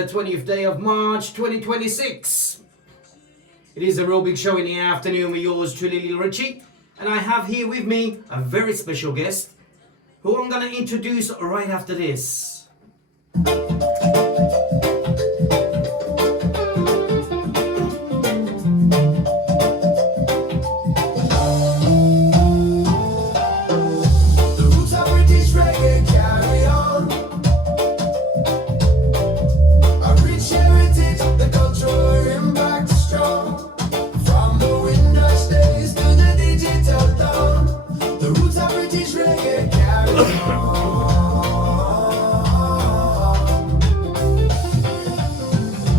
The 20th day of March 2026. It is a real big show in the afternoon with yours truly, Little Richie. And I have here with me a very special guest who I'm going to introduce right after this. The roots of British reggae carry on. A rich heritage, the cultural impact strong. From the Windows days to the digital dawn, the roots of British reggae carry on.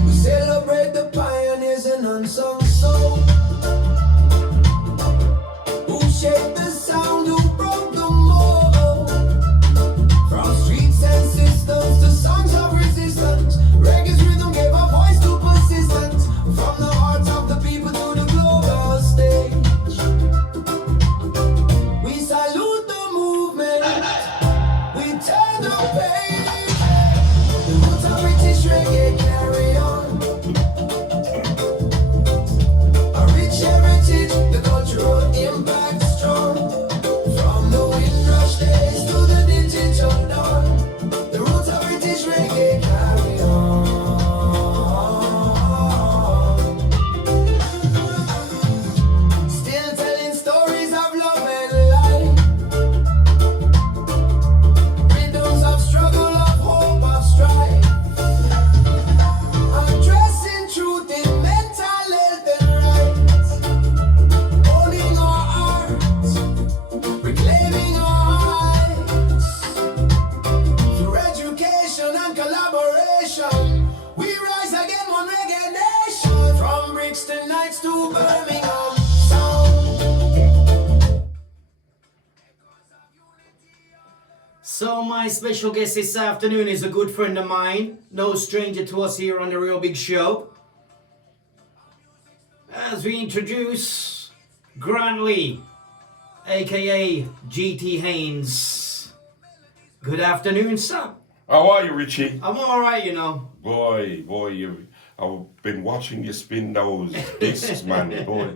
We celebrate the pioneers and unsung souls who shaped the sound, who broke the mold. From streets and systems to songs of resistance, reggae's rhythm gave a voice to persistence. From the hearts of the people to the global stage, we salute the movement, we turn the page. The roots of British reggae carry on. A rich heritage, the cultural impact strong. From the Windrush days to the digital dawn, the roots of British reggae carry on. Still telling stories of love and light, rhythms of struggle, of hope, of strife, addressing truth in mental health and rights, owning our hearts, reclaiming our heights. Through education and collaboration, we rise again, one reggae nation. From Brixton Nights to Birmingham Sound. So my special guest this afternoon is a good friend of mine, no stranger to us here on the Real Big Show. As we introduce Grant Lee, aka GT Haynes. Good afternoon, sir. How are you, Richie? I'm alright, you know. Boy, I've been watching you spin those discs, man, boy.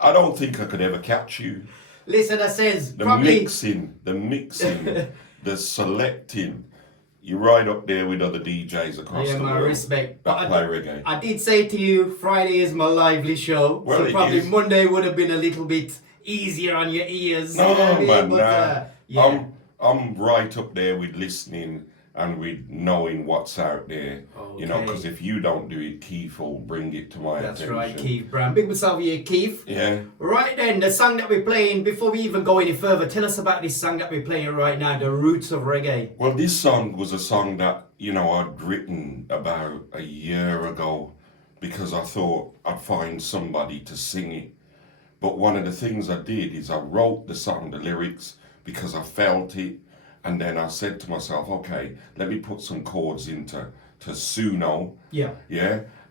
I don't think I could ever catch you. Listen, that says The probably mixing, the selecting. You're right up there with other DJs across yeah, the my world respect. that But play reggae. I did say to you, Friday is my lively show, Well, so it probably is. Monday would have been a little bit easier on your ears. No, you know what I mean? man, But, nah. yeah. I'm right up there with listening and with knowing what's out there. You know, Okay. because if you don't do it, Keith will bring it to my That's attention. right, Keith Brown. Big myself here, Keith. Yeah. Right then, the song that we're playing, before we even go any further, tell us about this song that we're playing right now, The Roots of Reggae. Well, this song was a song that, you know, I'd written about a year ago because I thought I'd find somebody to sing it. But one of the things I did is I wrote the song, the lyrics, because I felt it. And then I said to myself, okay, let me put some chords into Suno, Yeah.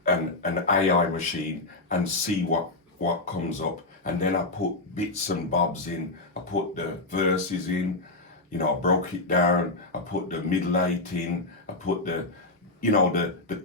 and an AI machine and see what comes up. And then I put bits and bobs in. I put the verses in, you know, I broke it down. I put the middle eight in. I put the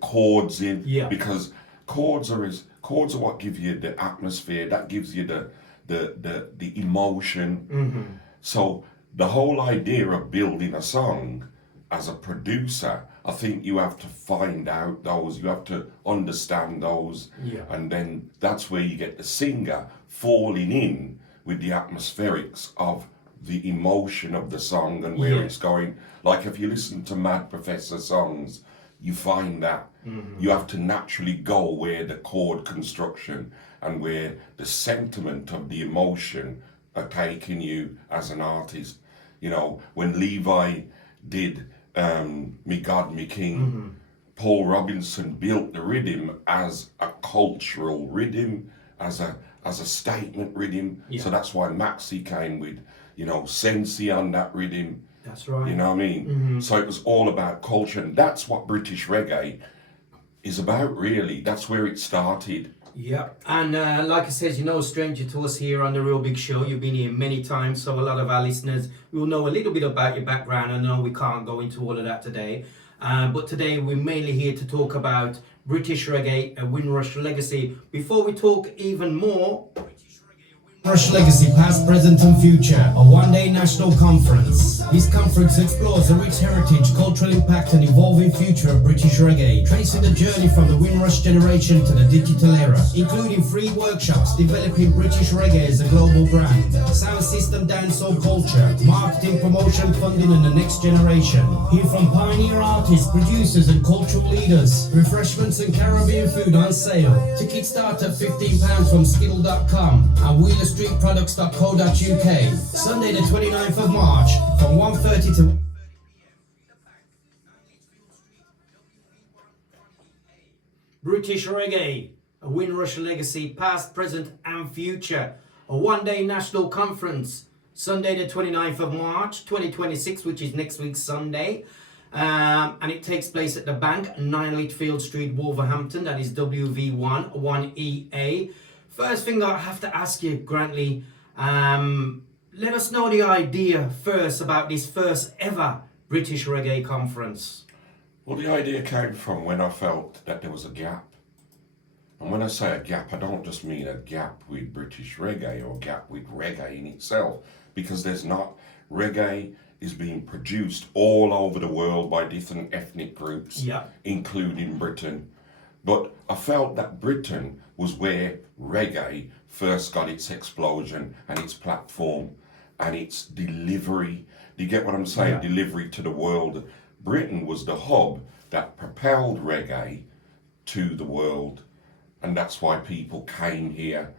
chords in. Yeah. Because chords are what give you the atmosphere. That gives you the emotion. Mm-hmm. So the whole idea of building a song as a producer, I think you have to find out those, you have to understand those, Yeah. and then that's where you get the singer falling in with the atmospherics of the emotion of the song and where Yeah. it's going. Like if you listen to Mad Professor songs, you find that you have to naturally go where the chord construction and where the sentiment of the emotion are taking you as an artist. You know, when Levi did Me God, Me King, Paul Robinson built the rhythm as a cultural rhythm, as a statement rhythm. Yeah. So that's why Maxi came with, you know, Sensi on that rhythm. That's right. You know what I mean? So it was all about culture, and that's what British reggae is about, really. That's where it started. Yeah, and like I said, you're no stranger to us here on The Real Big Show. You've been here many times, so a lot of our listeners will know a little bit about your background. I know we can't go into all of that today. But today we're mainly here to talk about British Reggae, a Windrush legacy. Before we talk even more, Windrush Legacy, Past, Present and Future, a one-day national conference. This conference explores the rich heritage, cultural impact and evolving future of British reggae, tracing the journey from the Windrush generation to the digital era, including free workshops developing British reggae as a global brand, sound system, dancehall culture, marketing, promotion, funding and the next generation. Hear from pioneer artists, producers and cultural leaders. Refreshments and Caribbean food on sale. Tickets start at £15 from skiddle.com and wheelerstreetproducts.co.uk. Sunday the 29th of March from 1:30 to British Reggae, a Windrush legacy, past, present and future. A one-day national conference. Sunday the 29th of March 2026, which is next week Sunday. And it takes place at the Bank, 9 Litchfield Street, Wolverhampton. That is WV1 1EA. First thing I have to ask you, Grantley, let us know the idea first about this first ever British Reggae conference. Well, the idea came from when I felt that there was a gap. And when I say a gap, I don't just mean a gap with British reggae or a gap with reggae in itself, because there's not. Reggae is being produced all over the world by different ethnic groups, including Britain. But I felt that Britain was where reggae first got its explosion and its platform and its delivery. Do you get what I'm saying? Yeah. Delivery to the world. Britain was the hub that propelled reggae to the world. And that's why people came here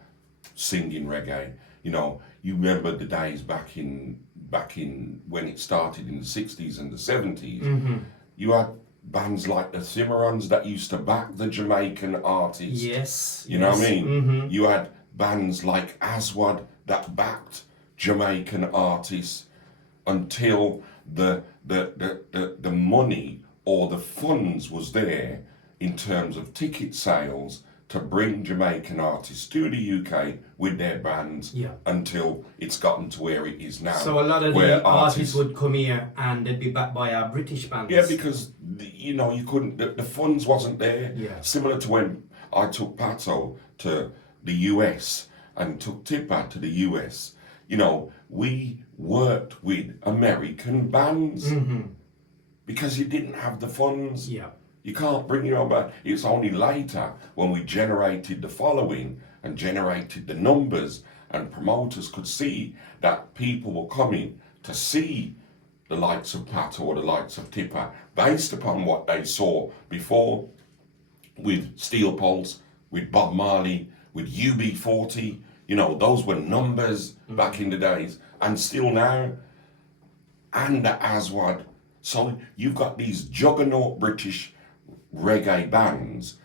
singing reggae. You know, you remember the days back in when it started in the 60s and the 70s. You had bands like the Cimarrons that used to back the Jamaican artists. Yes. You know what I mean? You had bands like Aswad that backed Jamaican artists until the money or the funds was there in terms of ticket sales to bring Jamaican artists to the UK with their bands until it's gotten to where it is now. So a lot of the artists would come here and they'd be backed by our British bands. Yeah, because you couldn't. The funds wasn't there. Yeah. Similar to when I took Pato to the US and took Tipper to the US. You know, we worked with American bands because you didn't have the funds. Yeah. You can't bring your own band. It's only later when we generated the following and generated the numbers and promoters could see that people were coming to see the likes of Pat or the likes of Tipper based upon what they saw before with Steel Pulse, with Bob Marley, with UB40. You know, those were numbers back in the days and still now. And the Aswad. So you've got these juggernaut British reggae bands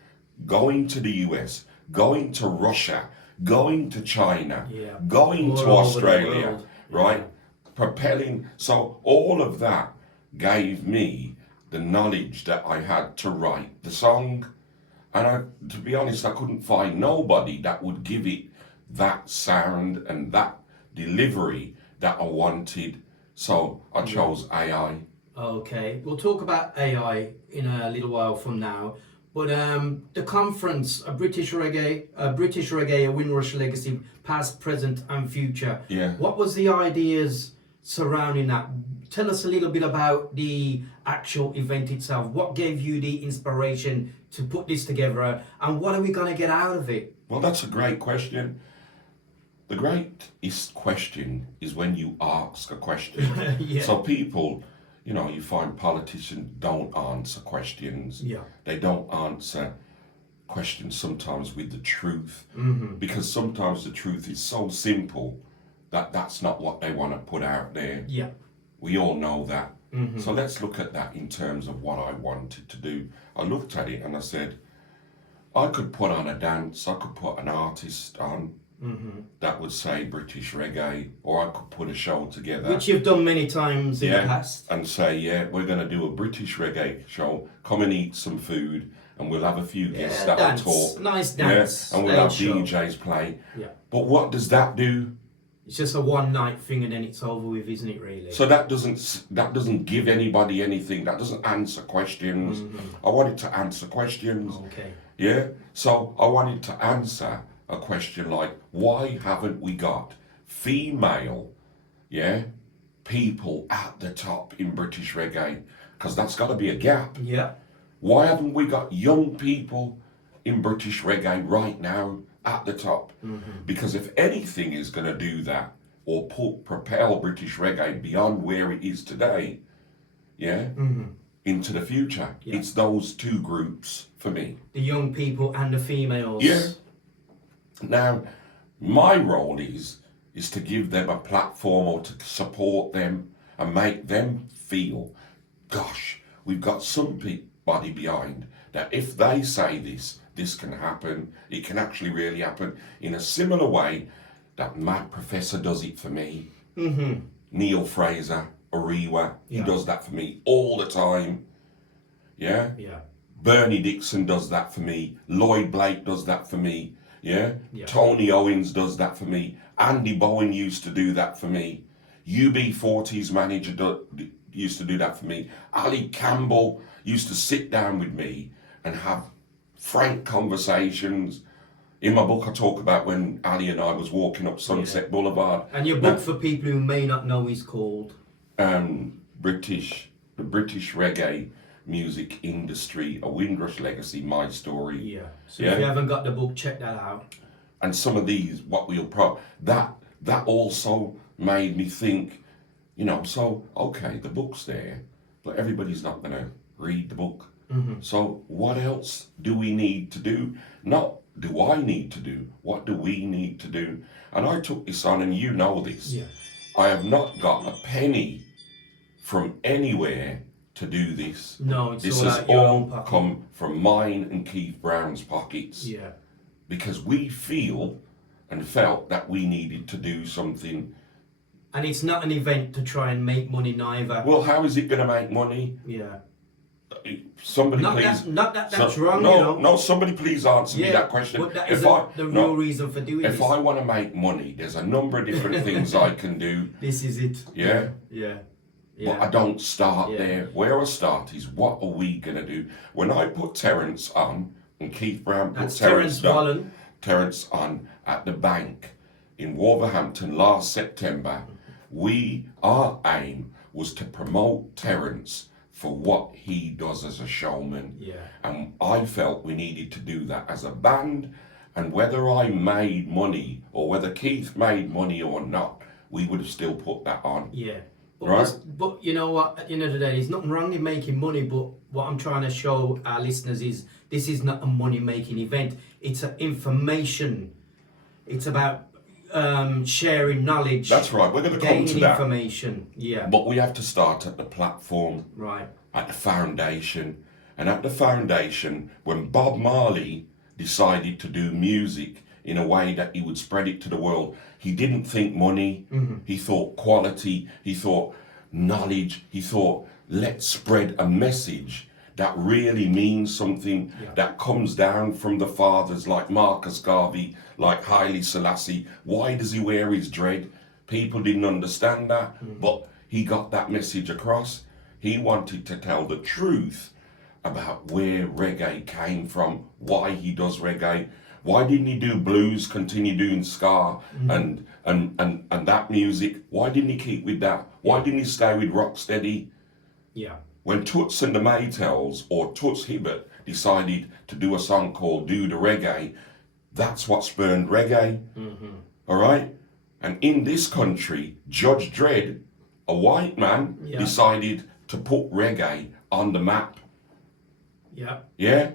going to the US, going to Russia, going to China, going to Australia, right? Propelling. So all of that gave me the knowledge that I had to write the song. And to be honest, I couldn't find nobody that would give it that sound and that delivery that I wanted. So I chose AI. Okay, we'll talk about AI in a little while from now. But the conference, a British Reggae, a Windrush legacy, past, present and future. Yeah. What was the ideas surrounding that? Tell us a little bit about the actual event itself. What gave you the inspiration to put this together and what are we going to get out of it? Well, that's a great question. The greatest question is when you ask a question. So people, you know, you find politicians don't answer questions. They don't answer questions sometimes with the truth. Because sometimes the truth is so simple that that's not what they want to put out there. We all know that. So let's look at that in terms of what I wanted to do. I looked at it and I said, I could put on a dance, I could put an artist on that would say British reggae, or I could put a show together. Which you've done many times in the past. And say, we're going to do a British reggae show, come and eat some food, and we'll have a few guests that will talk. Nice dance. And we'll have DJs play. But what does that do? It's just a one night thing and then it's over with, isn't it? Really. So that doesn't give anybody anything. That doesn't answer questions. I wanted to answer questions. Okay. Yeah. So I wanted to answer a question like, why haven't we got female, people at the top in British reggae? Because that's got to be a gap. Yeah. Why haven't we got young people in British reggae right now at the top? Because if anything is going to do that or propel British reggae beyond where it is today, into the future, it's those two groups for me. The young people and the females. Yeah. Now, my role is to give them a platform or to support them and make them feel, gosh, we've got somebody behind that if they say this can happen, it can actually really happen in a similar way that Mad Professor does it for me. Neil Fraser, Ariwa, he does that for me all the time. Yeah? Yeah. Bernie Dixon does that for me. Lloyd Blake does that for me. Yeah? Tony Owens does that for me. Andy Bowen used to do that for me. UB40's manager used to do that for me. Ali Campbell used to sit down with me and have frank conversations. In my book, I talk about when Ali and I was walking up Sunset Boulevard. And your book, for people who may not know, is called? The British Reggae Music Industry, A Windrush Legacy, My Story. Yeah. So if you haven't got the book, check that out. And some of these, that also made me think, so, okay, the book's there, but everybody's not going to read the book. So what else do we need to do? Not do I need to do, what do we need to do? And I took this on, and you know this. Yeah. I have not got a penny from anywhere to do this. No, it's this all has out your all own pocket. come from mine and Keith Brown's pockets. Yeah. Because we feel and felt that we needed to do something. And it's not an event to try and make money neither. Well, how is it going to make money? Yeah. Somebody Not please. that's wrong, No, somebody please answer me that question. But that is the real reason for doing this. If I want to make money, there's a number of different things I can do. This is it. Yeah? Yeah. But I don't start there. Where I start is, what are we going to do? When I put Terence on, and Keith Brown put Terence on at the bank in Wolverhampton last September, our aim was to promote Terence for what he does as a showman. Yeah. And I felt we needed to do that as a band, and whether I made money or whether Keith made money or not, we would have still put that on. Yeah. But, right? But you know what, at the end of the day, there's nothing wrong in making money, but what I'm trying to show our listeners is this is not a money-making event. It's an information. It's about sharing knowledge. That's right, we're going to come to that. Information, yeah. But we have to start at the platform, right, at the foundation. And at the foundation, when Bob Marley decided to do music in a way that he would spread it to the world, he didn't think money, he thought quality, he thought knowledge, he thought, let's spread a message that really means something, that comes down from the fathers like Marcus Garvey, like Haile Selassie. Why does he wear his dread? People didn't understand that, but he got that message across. He wanted to tell the truth about where reggae came from, why he does reggae. Why didn't he do blues, continue doing ska and that music? Why didn't he keep with that? Why didn't he stay with Rocksteady? Yeah. When Toots and the Maytals or Toots Hibbert decided to do a song called Do the Reggae, that's what spurned reggae. All right? And in this country, Judge Dredd, a white man, decided to put reggae on the map. Yeah. Yeah?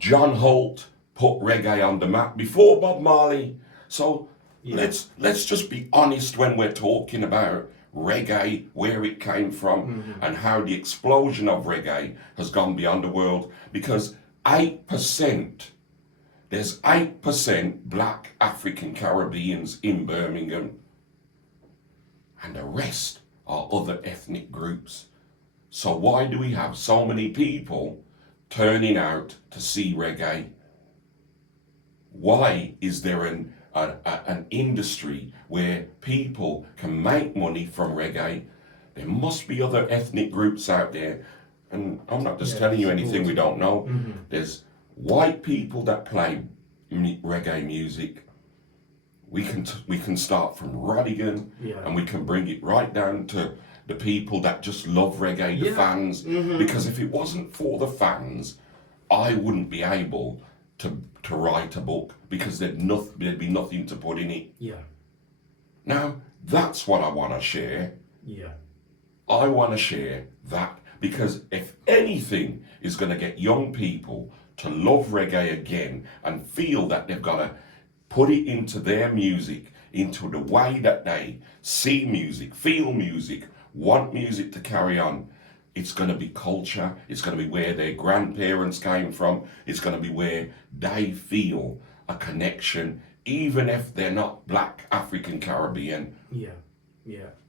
John Holt put reggae on the map before Bob Marley. So let's just be honest when we're talking about reggae, where it came from, and how the explosion of reggae has gone beyond the world. Because 8%, there's 8% black African Caribbeans in Birmingham, and the rest are other ethnic groups. So why do we have so many people turning out to see reggae? Why is there an industry where people can make money from reggae. There must be other ethnic groups out there, and I'm not just telling you anything we don't know. There's white people that play reggae music. We can start from Rodigan, and we can bring it right down to the people that just love reggae, the fans. Because if it wasn't for the fans, I wouldn't be able to write a book, because there'd be nothing to put in it. Now, that's what I want to share. I want to share that, because if anything is going to get young people to love reggae again and feel that they've got to put it into their music, into the way that they see music, feel music, want music to carry on, it's going to be culture. It's going to be where their grandparents came from. It's going to be where they feel a connection, even if they're not Black, African, Caribbean.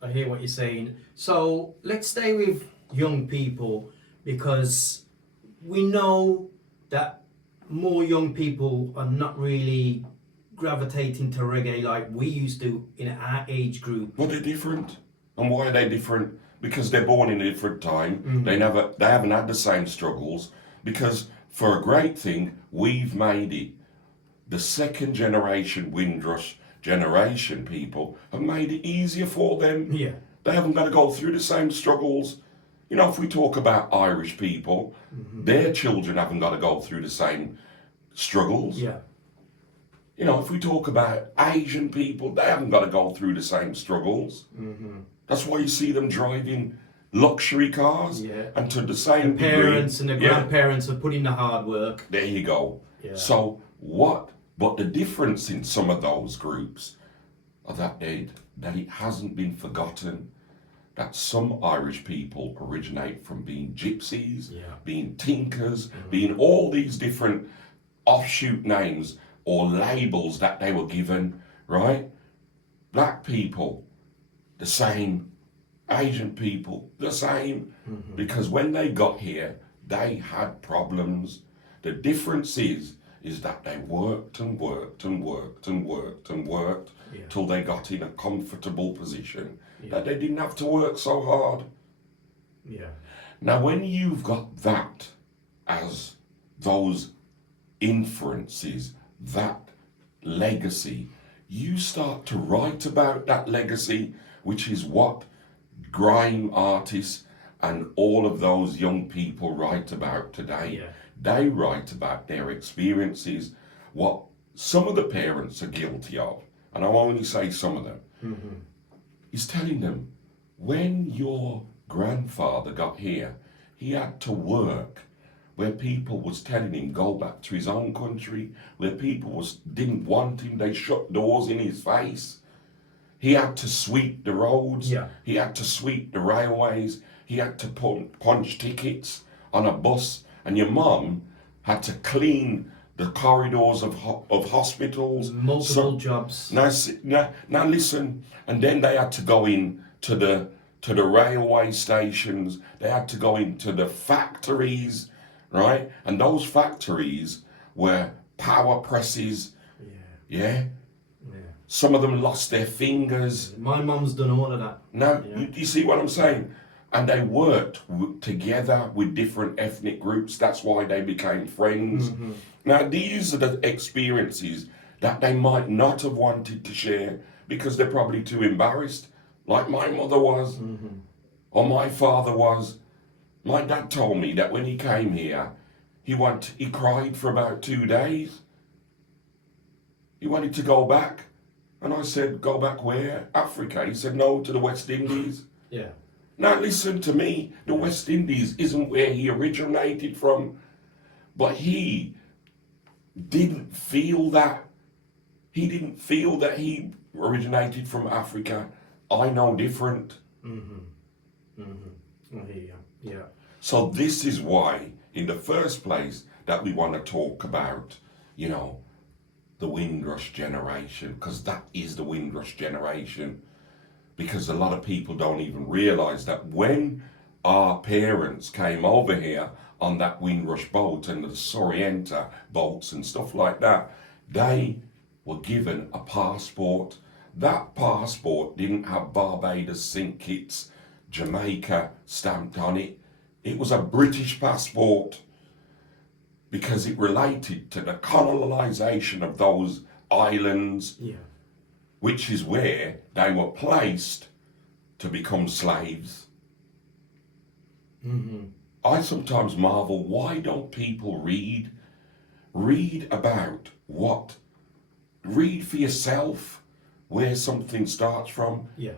I hear what you're saying. So let's stay with young people, because we know that more young people are not really gravitating to reggae like we used to in our age group. Well, they're different. And why are they different? Because they're born in a different time. They haven't had the same struggles. Because for a great thing, we've made it. The second generation Windrush generation people have made it easier for them. They haven't got to go through the same struggles. You know, if we talk about Irish people, their children haven't got to go through the same struggles. You know, if we talk about Asian people, they haven't got to go through the same struggles. That's why you see them driving luxury cars, and to the same the parents and the grandparents are putting the hard work. There you go. So what? But the difference in some of those groups are that it hasn't been forgotten that some Irish people originate from being gypsies, being tinkers, being all these different offshoot names or labels that they were given, right? Black people, the same. Asian people, the same. Because when they got here, they had problems. The difference is that they worked and worked and worked and worked and worked till they got in a comfortable position that they didn't have to work so hard. Now, when you've got that as those inferences, that legacy, you start to write about that legacy, which is what grime artists and all of those young people write about today. They write about their experiences, what some of the parents are guilty of, and I'll only say some of them, is telling them, when your grandfather got here, he had to work where people was telling him go back to his own country, where people didn't want him, they shut doors in his face. He had to sweep the roads, he had to sweep the railways, he had to punch tickets on a bus, and your mum had to clean the corridors of hospitals. Multiple jobs. Now listen, and then they had to go in to the railway stations, they had to go into the factories, right? And those factories were power presses, Some of them lost their fingers. My mum's done all of that. Now, you see what I'm saying? And they worked together with different ethnic groups. That's why they became friends. Now, these are the experiences that they might not have wanted to share because they're probably too embarrassed, like my mother was, or my father was. My dad told me that when he came here, he cried for about 2 days. He wanted to go back. And I said, go back where? Africa. He said, no, to the West Indies. Now listen to me, the West Indies isn't where he originated from, but he didn't feel that. He didn't feel that he originated from Africa. I know different. So this is why, in the first place, that we want to talk about, the Windrush generation, because that is the Windrush generation. Because a lot of people don't even realise that when our parents came over here on that Windrush boat and the Sorienta boats and stuff like that, they were given a passport. That passport didn't have Barbados, St. Kitts, Jamaica stamped on it. It was a British passport because it related to the colonisation of those islands, which is where they were placed to become slaves. I sometimes marvel, why don't people read? Read about what? Read for yourself where something starts from. Yeah.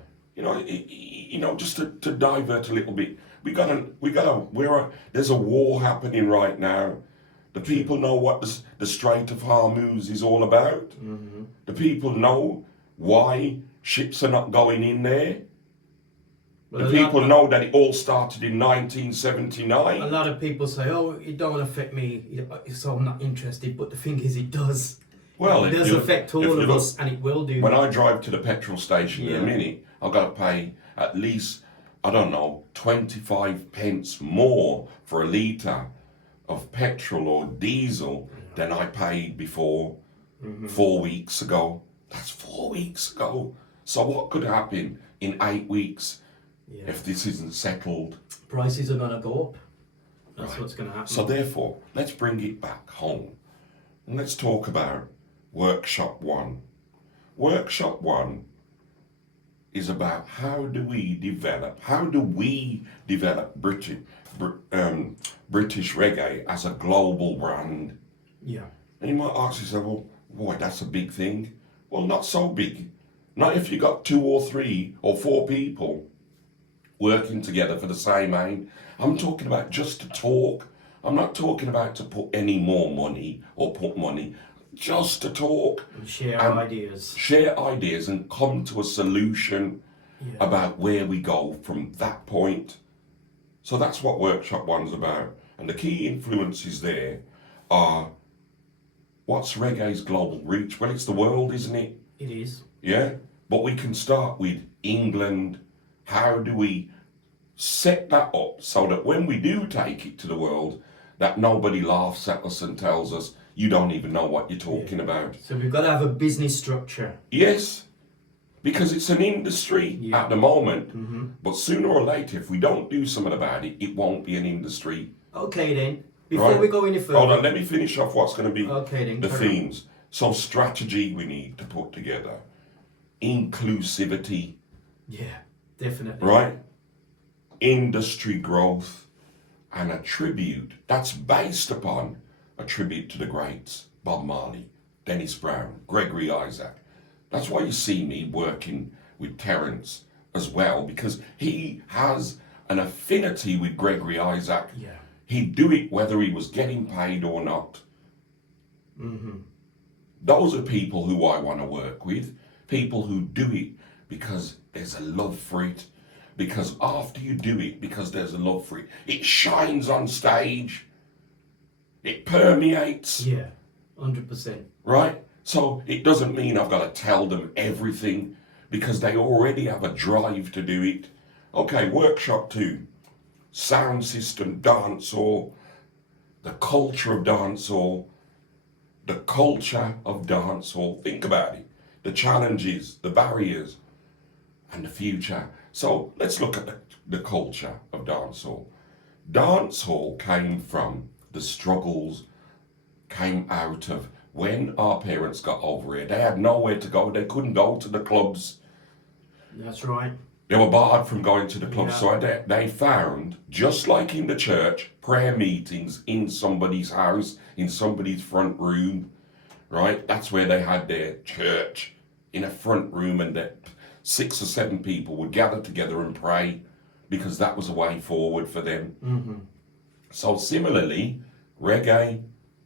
Just to divert a little bit. There's a war happening right now. The people know what the Strait of Hormuz is all about. The people know why ships are not going in there. Well, The people know that it all started in 1979. A lot of people say, "Oh, it don't affect me, so I'm not interested." But the thing is, it does. Well, it does affect all of us, and it will do. When I drive to the petrol station in a minute, I've got to pay at least, 25 pence more for a litre of petrol or diesel than I paid before 4 weeks ago. That's 4 weeks ago. So what could happen in 8 weeks if this isn't settled? Prices are going to go up. That's what's going to happen. So therefore, let's bring it back home. And let's talk about Workshop 1. Workshop 1 is about how do we develop British reggae as a global brand. Yeah. And you might ask yourself, well, boy, that's a big thing. Well, not so big. Not if you got 2 or 3 or 4 people working together for the same aim. I'm talking about just to talk. I'm not talking about to put any more money or put money, just to talk. And share ideas. Share ideas and come to a solution about where we go from that point. So that's what Workshop 1's about. And the key influences there are, what's reggae's global reach? Well, it's the world, isn't it? It is. Yeah? But we can start with England. How do we set that up so that when we do take it to the world, that nobody laughs at us and tells us, you don't even know what you're talking about. So we've got to have a business structure. Yes, because it's an industry at the moment, but sooner or later, if we don't do something about it, it won't be an industry. Okay then, before we go any further. Hold on, let me finish off what's going to be the carry on. themes. So strategy we need to put together. Inclusivity. Yeah, definitely. Right? Industry growth and a tribute. That's based upon a tribute to the greats. Bob Marley, Dennis Brown, Gregory Isaac. That's why you see me working with Terence as well, because he has an affinity with Gregory Isaac. Yeah. He'd do it whether he was getting paid or not. Those are people who I want to work with. People who do it because there's a love for it. Because after you do it, because there's a love for it, it shines on stage. It permeates. Yeah, 100%. Right? So it doesn't mean I've got to tell them everything, because they already have a drive to do it. Okay, Workshop 2. Sound system, dancehall, the culture of dancehall, the culture of dancehall. Think about it. The challenges, the barriers, and the future. So let's look at the culture of dancehall. Dancehall came from the struggles, came out of when our parents got over here. They had nowhere to go. They couldn't go to the clubs. That's right. They were barred from going to the clubs. Yeah. So they found, just like in the church, prayer meetings in somebody's house, in somebody's front room, right? That's where they had their church, in a front room, and that 6 or 7 people would gather together and pray, because that was a way forward for them. So similarly, reggae,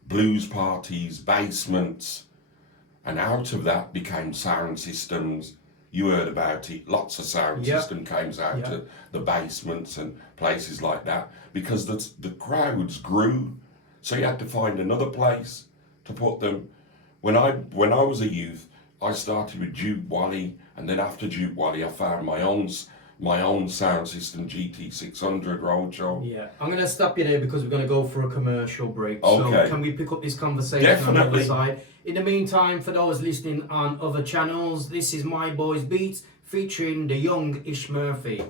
blues parties, basements, and out of that became sound systems. You heard about it. Lots of sound system came out to the basements and places like that, because the crowds grew. So you had to find another place to put them. When I was a youth, I started with Duke Wally, and then after Duke Wally, I found my own my own sound system, GT600 Roadshow. Yeah, I'm going to stop you there because we're going to go for a commercial break. Okay. So can we pick up this conversation on the Definitely. other side? In the meantime, for those listening on other channels, this is My Boys Beats featuring the young Ish Murphy.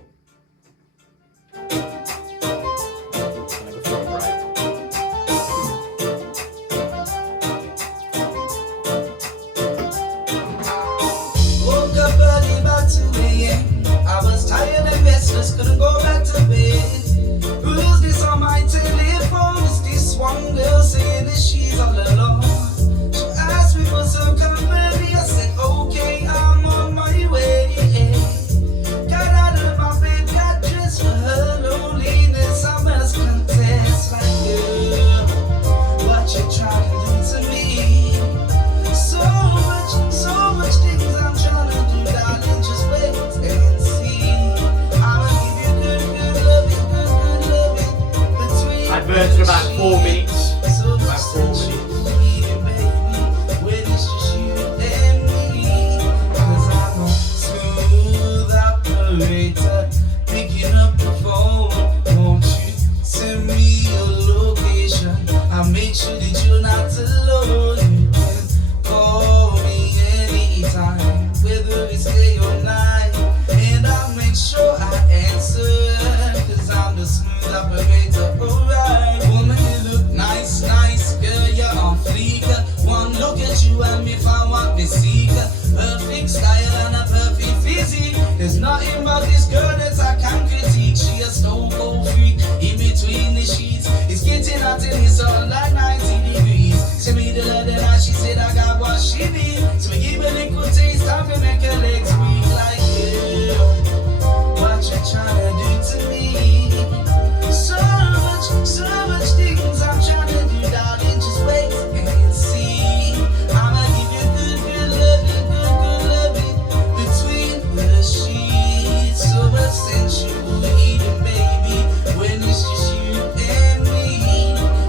Woke up early about 2 a.m. I was tired and restless, couldn't go back to bed. Who's this on my telephone? Is this one girl saying that she's all alone? She asked me for some company. I said, okay, I'm on my way. Got out of my bed, got dressed for her loneliness. I must confess, like, girl, what you trying to do to me? So much things I'm trying to do, darling. Just wait and see. I'ma give you good loving, good loving between Adverts in about 4 minutes. so About much 4 minutes. sensuality, baby, when it's just you and me. 'Cause I'm a smooth operator, picking up the phone. Won't you send me your location? I'll make sure that you're not alone. You can call me anytime, whether it's day or night, and I'll make sure I answer, 'cause I'm the smooth operator. Alright, woman, you look nice, girl, you're on fleek. One look at you and me find what me seek. Perfect style and a perfect physique. There's nothing about this girl that I can critique. She a stone cold freak in between the sheets. It's getting hot in the sun like 90 degrees. Send me the letter and she said I got what she need. So we give a little taste, time to make her legs weak. Like, girl, what you tryna do to me? So much things I'm tryna do, darling. Just wait and see. I'ma give you good loving between the sheets. So much sensuality, baby, when it's just you and me.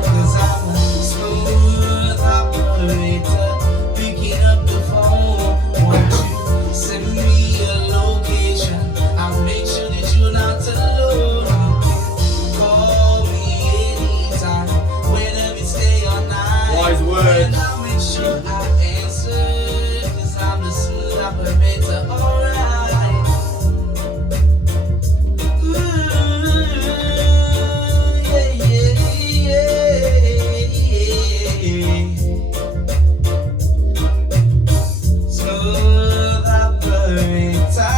'Cause I'm a smooth operator, picking up the phone. Won't you send me a location? I'll make sure that you're not alone. You can call me anytime, whether it's day or night. Wise words. And I'll make sure I answer, 'cause I'm the smooth operator. Alright. Ooh, yeah. Smooth operator.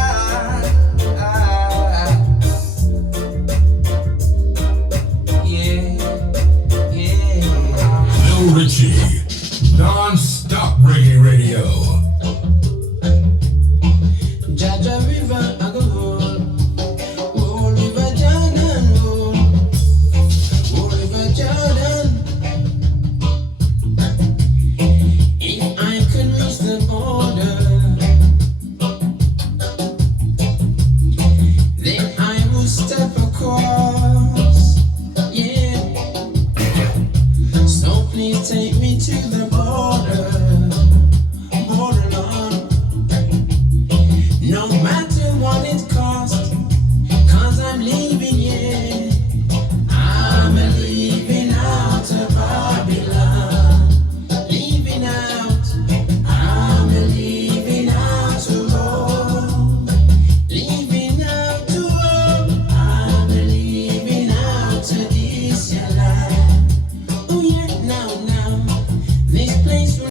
Yeah. Lil Richie, non-stop reggae radio.